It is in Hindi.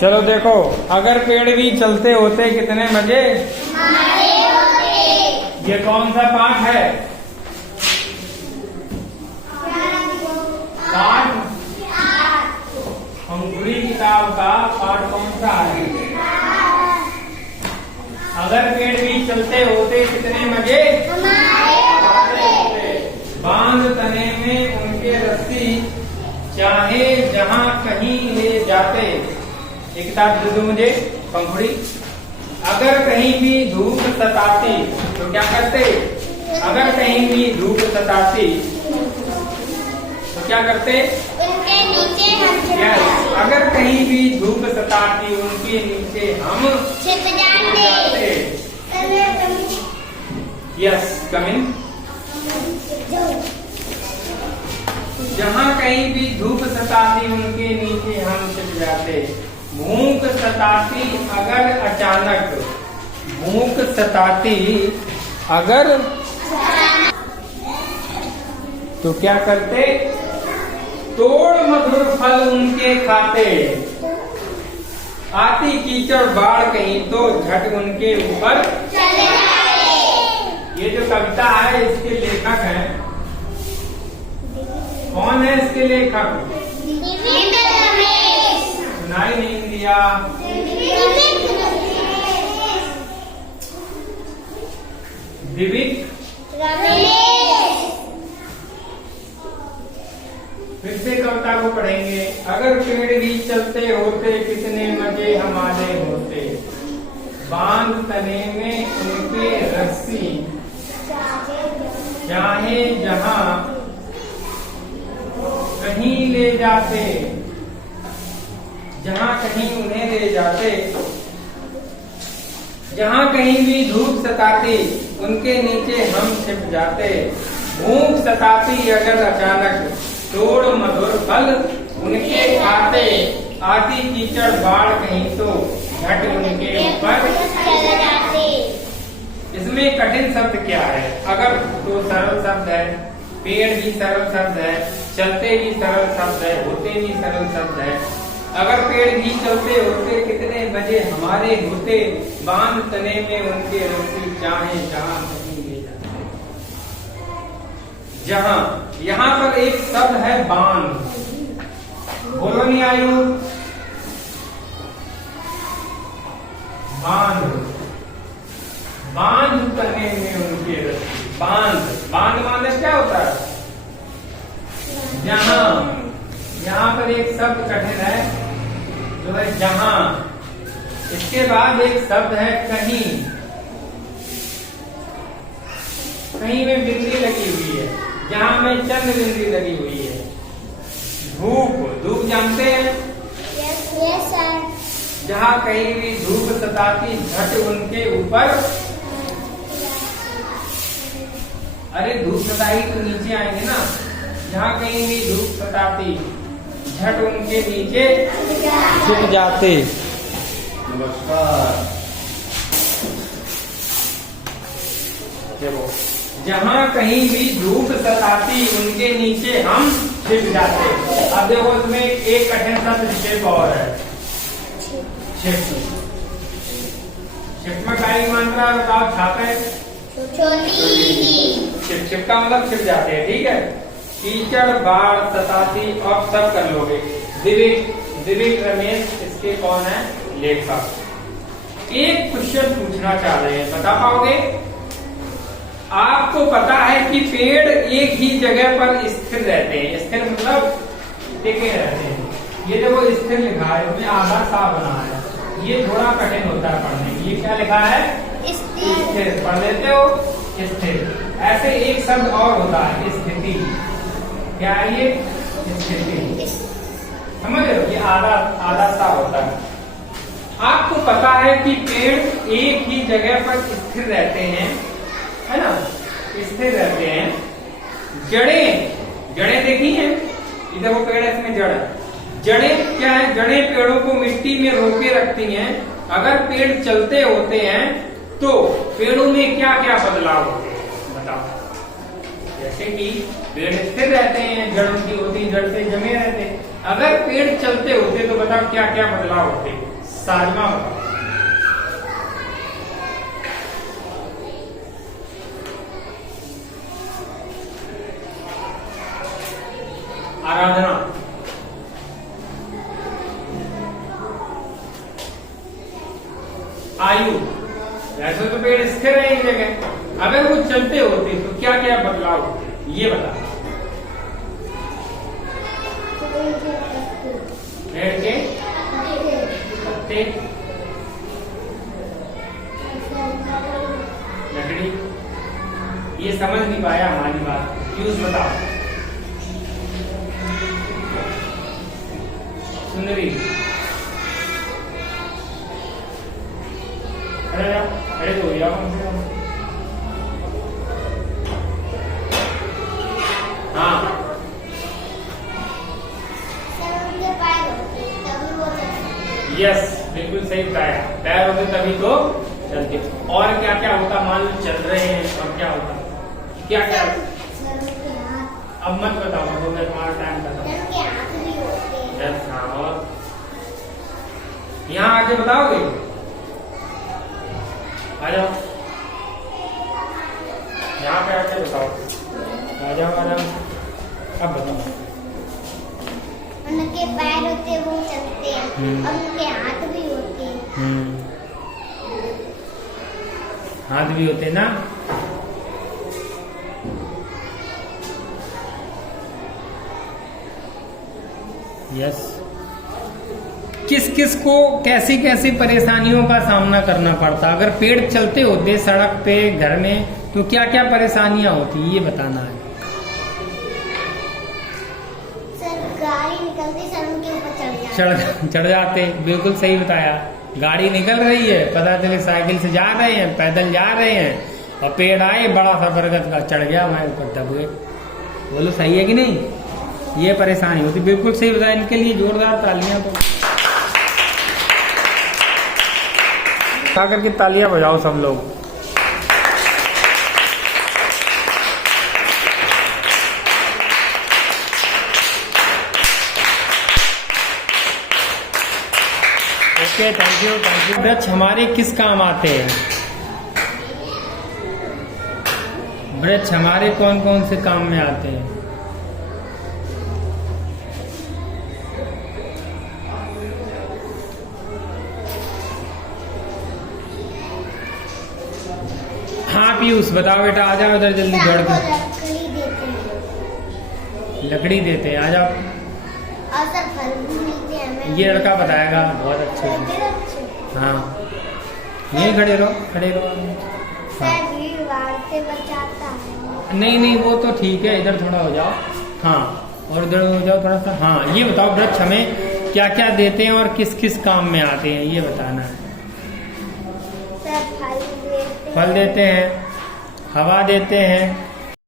चलो देखो, अगर पेड़ भी चलते होते कितने मजे हमारे होते। ये कौन सा पाठ है? पाठ अंकुरी किताब का पाठ कौन सा है? अगर पेड़ भी चलते होते कितने मजे हमारे होते। बांध तने में उनके रस्सी चाहे जहां कहीं ले जाते। एक किताब दे दो मुझे पंखुड़ी। अगर कहीं भी धूप सताती तो क्या करते? अगर कहीं भी धूप सताती तो क्या करते? उनके नीचे हम यस, अगर कहीं भी धूप सताती उनके नीचे हम छिप जाते। Yes, coming. जहाँ कहीं भी धूप सताती उनके नीचे हम छिप जाते। भूख सताती अगर अचानक, भूख सताती अगर तो क्या करते? तोड़ मधुर फल उनके खाते। आती कीचड़ बाढ़ कहीं तो झट उनके ऊपर चले जाते। ये जो कविता है इसके लेखक हैं, कौन है इसके लेखक? सुनाई नहीं दिया। विवेक। फिर से कविता को पढ़ेंगे। अगर पेड़ भी चलते होते कितने मजे हमारे होते। बांध तने में उनके रस्सी चाहे जहां कहीं ले जाते। जहां कहीं उन्हें ले जाते। जहां कहीं भी धूप सताती उनके नीचे हम छिप जाते। भूख सताती अगर अचानक तोड़ मधुर फल उनके खाते। आती कीचड़ बाढ़ कहीं तो झट उनके ऊपर चले जाते। इसमें कठिन शब्द क्या है? अगर तो सरल शब्द है, पेड़ भी सरल शब्द है, चलते भी सरल शब्द है, होते भी सरल शब्द है। अगर पेड़ भी चलते होते कितने मजे हमारे होते। बांध तने में उनके रस्सी चाहे जहां कहीं ले जाते। जहां, यहाँ पर एक शब्द है बांध। बोलो नहीं आयु? बांध, बांध तने में उनके रस्सी। बांध, बांध माने क्या होता है? जहां, यहाँ पर एक शब्द कठिन है जो है जहां। इसके बाद एक शब्द है कहीं। कहीं में बिंदी लगी हुई है, जहां में चंद्र बिंदी लगी हुई है। धूप, धूप जानते हैं? Yes sir. जहां कहीं भी धूप सताती झट उनके ऊपर। अरे धूप सताई तो नीचे आएंगे ना। जहां कहीं भी धूप सताती झट उनके नीचे छिप जाते। नमस्कार। देखो, जहां कहीं भी धूप सताती उनके नीचे हम छिप जाते। अब देखो इसमें एक कठिन शब्द छिप और है। छिप, छिप में काली मात्रा बताओ? छापे। छोटी। छिप, छिप का मतलब छिप जाते हैं, ठीक है। कीचड़ बाढ़ सताती और सब कर लोगे। दिविक, दिविक रमेश इसके कौन है? लेखक। एक क्वेश्चन पूछना चाह रहे हैं, बता पाओगे? आपको पता है कि पेड़ एक ही जगह पर स्थिर रहते हैं। स्थिर मतलब टिके रहते हैं। ये देखो स्थिर लिखा है, उसमें आधा सा बना है। ये थोड़ा कठिन होता है पढ़ने। ये क्या लिखा है? स्थिर। पढ़ लेते हो? स्थिर। ऐसे एक शब्द और होता है स्थिति। क्या है ये? स्थिति। समझ रहे हो? ये आधा आधा सा होता है। आपको पता है कि पेड़ एक ही जगह पर स्थिर रहते हैं, है ना? स्थिर रहते हैं। जड़ें, जड़ें देखी हैं? ये देखो पेड़ है, इसमें जड़ है। जड़ें क्या है? जड़ें पेड़ों को मिट्टी में रोके रखती हैं। अगर पेड़ चलते होते हैं तो पेड़ों में क्या क्या बदलाव होते हैं बताओ? जैसे कि पेड़ स्थिर रहते हैं, जड़ उनकी होती, जड़ से जमे रहते हैं। अगर पेड़ चलते होते तो बताओ क्या क्या बदलाव होते? साजमा बताओ। आराधना, आयु। वैसे तो पेड़ स्थिर है एक जगह, अगर वो चलते होते तो क्या क्या बदलाव होते ये बता। पेड़ के पत्ते, लकड़ी। ये समझ नहीं पाया हमारी बात, यूज बताओ। सुंदरी, खड़े जाओ, खड़े तो हो जाओ कम से कम। हाँ, यस, बिल्कुल सही बताया। पैर होते तभी तो चलते। और क्या क्या होता? मान लो चल रहे हैं और क्या होता? क्या क्या? अब मत बताओ, तो फिर हमारा टाइम खत्म। यस, हाँ। और यहाँ आगे बताओगे? आ जाओ, यहाँ पे आके बताओ। आ जाओ, आ जाओ। अब बताओ। उनके पैर होते वो चलते हैं और उनके हाथ भी होते हैं। हाथ भी होते ना। यस। किस किस को कैसी कैसी परेशानियों का सामना करना पड़ता? अगर पेड़ चलते होते सड़क पे, घर में, तो क्या क्या परेशानियां होती ये बताना है। गाड़ी निकलती सर उनके ऊपर चढ़ जाते, बिल्कुल सही बताया। गाड़ी निकल रही है, पता चले साइकिल से जा रहे हैं, पैदल जा रहे हैं, और पेड़ आए बड़ा सा बरगद का, चढ़ गया, हमारे ऊपर दब गए। बोलो सही है कि नहीं? ये परेशानी होती, बिल्कुल सही बताया। इनके लिए जोरदार तालियां तो खा करके तालियां बजाओ सब लोग। Okay, thank you, thank you. वृक्ष हमारे किस काम आते हैं? वृक्ष हमारे कौन कौन से काम में आते हैं? हाँ पीयूष बताओ बेटा, आ जाओ इधर जल्दी दौड़ के। लकड़ी देते हैं, आ जाओ। और सर फल भी मिलते हैं हमें। ये लड़का बताएगा, बहुत अच्छे। हाँ, यहीं खड़े रहो, खड़े रहो। सर भीड़ भाड़ से बचाता है। नहीं नहीं, वो तो ठीक है, इधर थोड़ा हो जाओ। हाँ, और इधर हो जाओ थोड़ा सा। हाँ, ये बताओ वृक्ष हमें क्या क्या देते हैं और किस किस काम में आते हैं ये बताना है। सर फल देते हैं, हवा देते हैं,